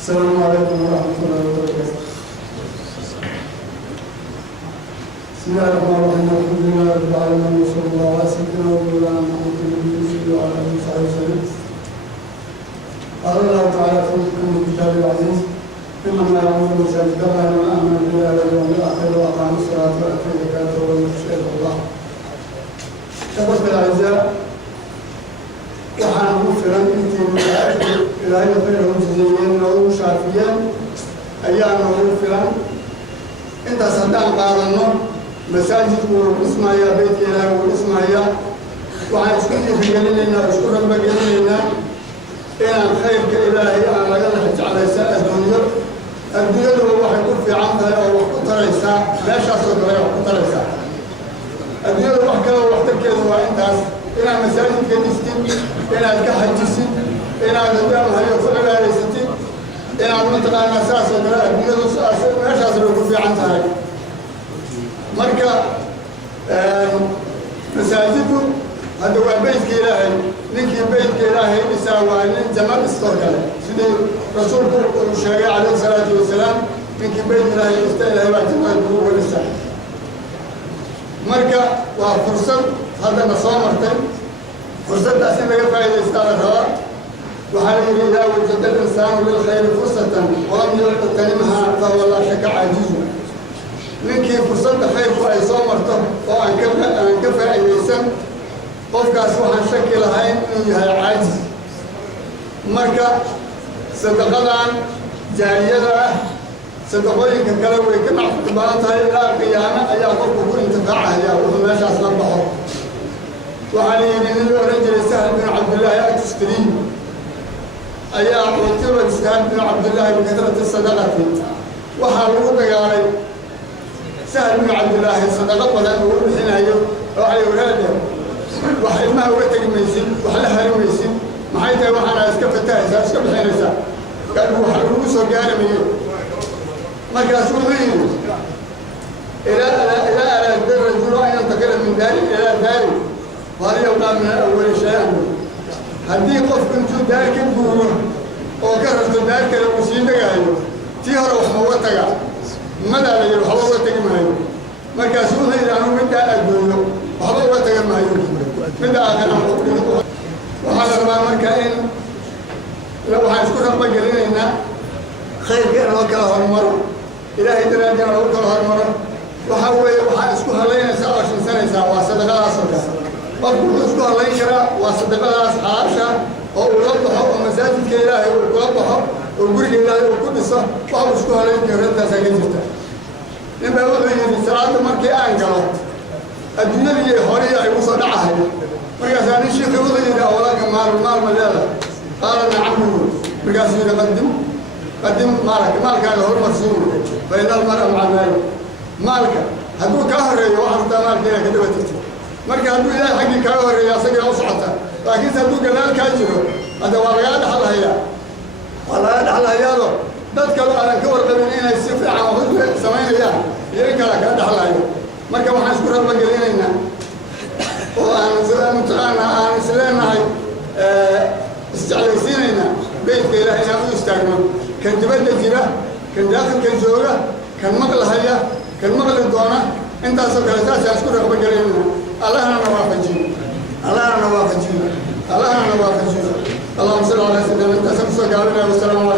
السلام عليكم ورحمة الله وبركاته. بسم الله الرحمن الرحيم. الحمد لله رب العالمين وصلى الله على سيدنا ومولانا محمد وعلى آله وصحبه وسلم. قال الله تعالى في الكتاب العزيز: إنما يعمر مساجد الله من آمن بالله واليوم الآخر وأقام الصلاة وآتى الزكاة ولم يشرك الله. شباب الأعزاء، waxaan ugu filan intii ilaahay khayr muujiyeen oo shaafiyan ayaan ugu filan intaas haddaan qaadano masaajidku ismaaya beedka ilaahay uu ismaaya waxaan isku dhiirigelinaynaa isku rabagelineynaa inaan khayrka ilaahay aan laga jeclaysa adduunyadu waxay ku fiican tahay oo wax ku taraysaa meeshaasoo kale wax ku taraysaa adduunyadu wax kale oo waxtarkeedu waa intaas inaad masaajidka dhistid inaad ka xajisid inaad haddaan ku cibaadaysatid inaad mataqaanaa saasoo kale adduunyadu meeshaas bay ku fiican tahay marka masaajidku hadda waa beydka ilaahay ninkii beydka ilaahay dhisaa waa nin janno dhistoo kale sidii rasuulku uu sheegay calayhi salaatu wasalaam ninkii beyd ilaahay dhista ilaahay baa jannada kugu dhisa marka waa fursad haddana soo martay fursaddaas in laga faa'iidaystaa la rabaa waxaa la yidhi idaa wajada al-insaanu lilkhayri fursatan walam yaqtanimhaa fahuwa laa shaka caajizu ninkii fursadda khayrku ay soo marto oo aan ka faa'iidaysan qofkaas waxaan shaki lahayn inuu yahay caajis marka sadaqadan jaariyada ah sadaqooyinka kale way ka nacfi badan tahay ilaa qiyaame ayaa qofku ku intifaacaya wuxuu meeshaas la baxo waxaa la yidhi nin la odhan jiray Sahl bin Cabdillaahi at-Tustari ayaa qutila Sahl bin Cabdillaahi bikatrati sadaqati waxaa lagu dagaalay Sahl bin Cabdillaahi sadaqa badan uu bixinayo oo ay waraadeen wax ilmaha uga tegi maysid wax la hari maysid maxay tahay waxaana iska fatahaysaa iska bixinaysaa qalbigu waxa lagu soo gaaramayo markaas wuxuu yidhi إلى الرجل أن ينتقل من دار إلى دار فليبقى من أول شيء هدي قف كنت دارك بقوله أو كررت دارك المسلمين جايو تيهر وحوتك ماذا يروح حوتك معي ما كسوه إذا أنا من دار الدنيا حوتك معي من دار أنا وهذا ما مركين لو هنشكر ربنا جلنا خير كأنه كهر مرة إلهي درجة أو كهر مرة وحوي وحاسكو هلاين ساعة سنة ساعة صدقة صدقة وقول اسكو هلاين شراء وصدقة عاشا ووضحه ومساجد كإلهي ووضحه وقول إلهي وقدسه وحو اسكو هلاين كرنتا ساكنتا نبا وضعي الصلاة مركي أنقلوا الدنيا اللي هوري يوصل دعاها مركزاني الشيخ وضعي أولاك المال مليالة قال نعم مركزاني قدم مالك هذا هو المرسول فإن المرأة مع ذلك مالك هدو كهري وعرض مالك هنا كده بتكتب مركز هدو إلهي حقي كهري يا سجل أصعته لكن هدو جلال كاجره هذا والرياض حلها والله حلها يا له تذكر على كور قبلين السفر عن وجه سمين يا يركل هذا حلها مركز وحنشكر ربنا جلينا وأنا متقنا أنا سلامة استعليسينا بيت إلهي نبي يستعمل كان جبل الجرا كان داخل كان زورة كان مغل هيا كان مغل الدوانة أنت أصبح أساس أشكر ربنا جلينا الله أنا وافجين الله أنا وافجين الله أنا وافجين اللهم صل على سيدنا أنت سبحانك والسلام